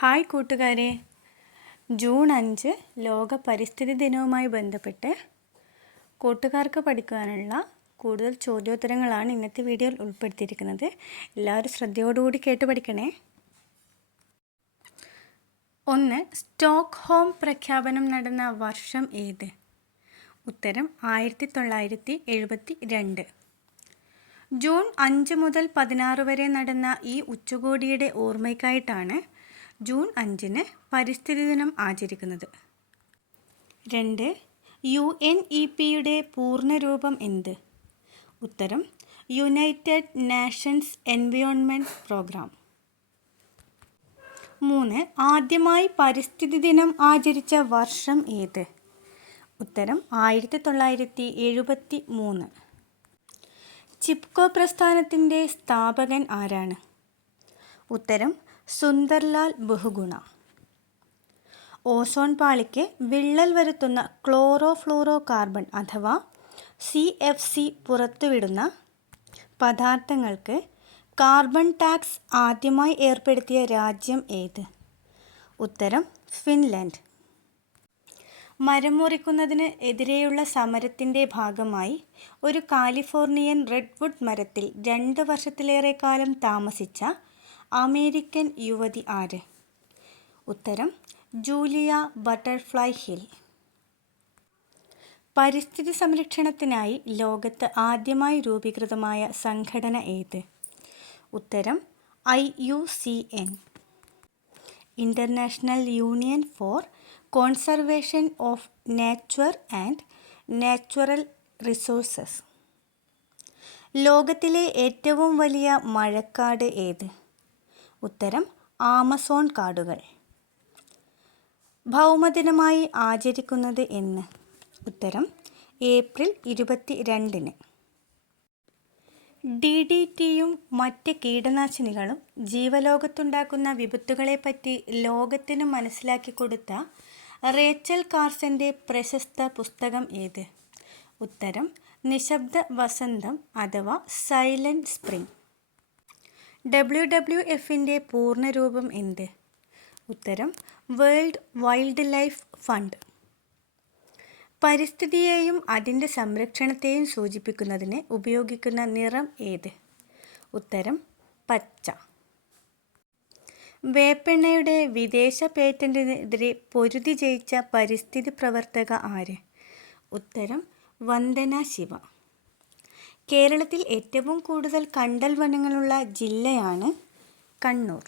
Hi കൂട്ടുകാരെ. June അഞ്ച് ലോക പരിസ്ഥിതി ദിനവുമായി ബന്ധപ്പെട്ട് കൂട്ടുകാർക്ക് പഠിക്കാനുള്ള കൂടുതൽ ചോദ്യോത്തരങ്ങളാണ് ഇന്നത്തെ വീഡിയോയിൽ ഉൾപ്പെടുത്തിയിരിക്കുന്നത്. എല്ലാവരും ശ്രദ്ധയോടുകൂടി കേട്ട് പഠിക്കണേ. ഒന്ന് സ്റ്റോക്ക് ഹോം പ്രഖ്യാപനം നടന്ന വർഷം ഏത്? ഉത്തരം ആയിരത്തി തൊള്ളായിരത്തി എഴുപത്തി രണ്ട് ജൂൺ അഞ്ച് മുതൽ പതിനാറ് വരെ നടന്ന ഈ ഉച്ചകോടിയുടെ ഓർമ്മയ്ക്കായിട്ടാണ് ജൂൺ അഞ്ചിന് പരിസ്ഥിതി ദിനം ആചരിക്കുന്നത്. രണ്ട് യു എൻ ഇ പിയുടെ പൂർണരൂപം എന്ത്? ഉത്തരം യുണൈറ്റഡ് നാഷൻസ് എൻവയോൺമെന്റ് പ്രോഗ്രാം. മൂന്ന് ആദ്യമായി പരിസ്ഥിതി ദിനം ആചരിച്ച വർഷം ഏത്? ഉത്തരം ആയിരത്തി തൊള്ളായിരത്തി എഴുപത്തി മൂന്ന് ചിപ്കോ പ്രസ്ഥാനത്തിന്റെ സ്ഥാപകൻ ആരാണ്? ഉത്തരം സുന്ദർലാൽ ബഹുഗുണ. ഓസോൺ പാളിക്ക് വിള്ളൽ വരുത്തുന്ന ക്ലോറോ ഫ്ലൂറോ കാർബൺ അഥവാ സി എഫ് സി പുറത്തുവിടുന്ന പദാർത്ഥങ്ങൾക്ക് കാർബൺ ടാക്സ് ആദ്യമായി ഏർപ്പെടുത്തിയ രാജ്യം ഏത്? ഉത്തരം ഫിൻലൻഡ്. മരം മുറിക്കുന്നതിന് എതിരെയുള്ള സമരത്തിന്റെ ഭാഗമായി ഒരു കാലിഫോർണിയൻ റെഡ്വുഡ് മരത്തിൽ രണ്ട് വർഷത്തിലേറെ കാലം താമസിച്ച അമേരിക്കൻ യുവതി ആര്? ഉത്തരം ജൂലിയ ബട്ടർഫ്ലൈ ഹിൽ. പരിസ്ഥിതി സംരക്ഷണത്തിനായി ലോകത്ത് ആദ്യമായി രൂപീകൃതമായ സംഘടന ഏത്? ഉത്തരം I U C N. International union for conservation of nature and natural resources. ലോകത്തിലെ ഏറ്റവും വലിയ മഴക്കാട് ഏത്? ഉത്തരം ആമസോൺ കാടുകൾ. ഭൗമദിനമായി ആചരിക്കുന്നത് എന്ന്. ഉത്തരം ഏപ്രിൽ ഇരുപത്തി രണ്ടിന് ഡി ഡി ടിയും മറ്റ് കീടനാശിനികളും ജീവലോകത്തുണ്ടാക്കുന്ന വിപത്തുകളെപ്പറ്റി ലോകത്തിന് മനസ്സിലാക്കി കൊടുത്ത റേച്ചൽ കാർസന്റെ പ്രശസ്ത പുസ്തകം ഏത്? ഉത്തരം നിശബ്ദ വസന്തം അഥവാ സൈലന്റ് സ്പ്രിംഗ്. ഡബ്ല്യു ഡബ്ല്യു എഫിന്റെ പൂർണരൂപം എന്ത്? ഉത്തരം വേൾഡ് വൈൽഡ് ലൈഫ് ഫണ്ട് പരിസ്ഥിതിയെയും അതിന്റെ സംരക്ഷണത്തെയും സൂചിപ്പിക്കുന്നതിന് ഉപയോഗിക്കുന്ന നിറം ഏത്? ഉത്തരം പച്ച. വേപ്പെണ്ണയുടെ വിദേശ പേറ്റന്റിനെതിരെ പൊരുതി ജയിച്ച പരിസ്ഥിതി പ്രവർത്തക ആര്? ഉത്തരം വന്ദന ശിവ. കേരളത്തിൽ ഏറ്റവും കൂടുതൽ കണ്ടൽ വനങ്ങളുള്ള ജില്ലയാണ് കണ്ണൂർ.